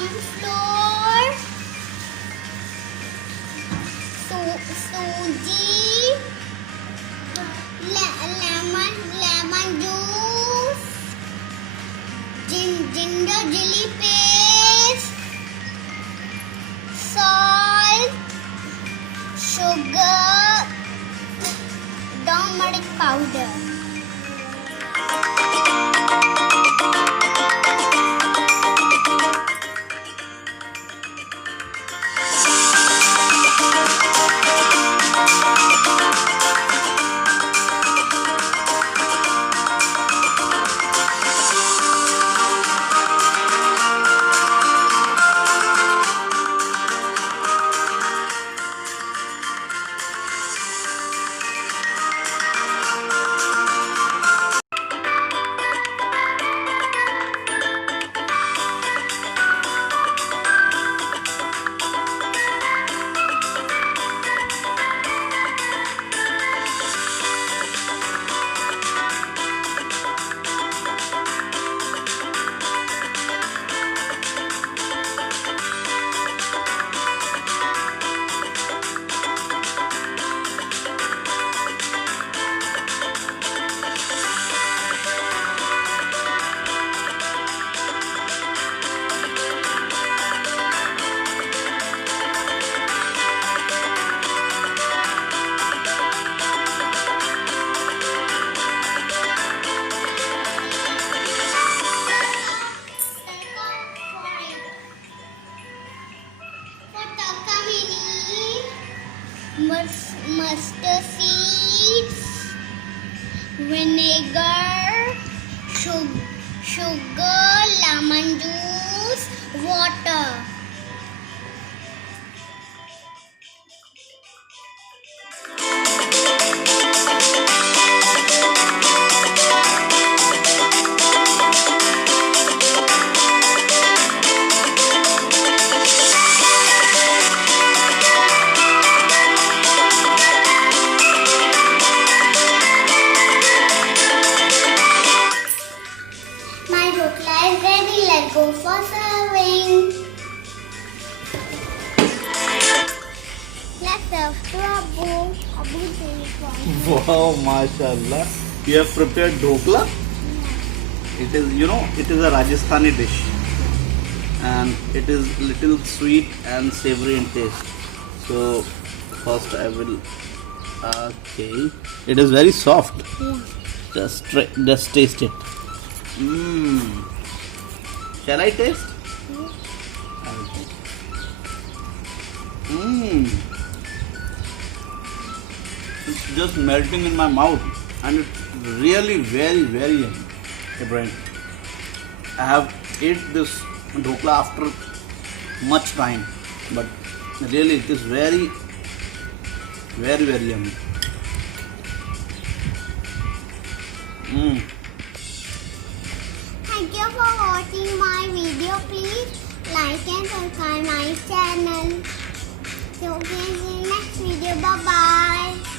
corn flour, suji, lemon juice, ginger chili paste, salt, sugar, turmeric powder. Mustard seeds, vinegar, sugar, lemon juice, water. Let's go for serving. Let's serve to Abu. Wow, mashallah. You have prepared dhokla? It is, it is a Rajasthani dish. And it is little sweet and savory in taste. So, first I will... Okay. It is very soft. Yeah. Just taste it. Shall I taste? I will taste. It's just melting in my mouth, and it's really very, very yummy. Ibrahim, I have ate this dhokla after much time, but really it is very, very, very yummy. Thank you for watching my video. Please like and subscribe my channel. So, see you in next video. Bye bye.